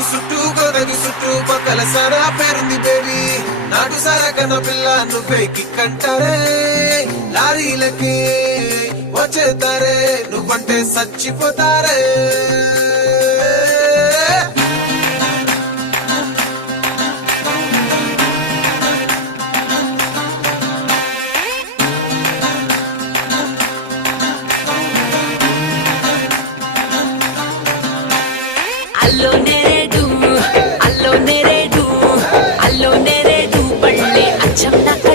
చుట్టూ పక్కల సారా పేరుంది బేబీ నాటు సారా కన్న పిల్ల నువ్వే కిక్కంటారే లారీలకి వచ్చేతారే నువ్వంటే చచ్చిపోతారే అల్లో నేరేడు పళ్ళే అచ్చం నాకు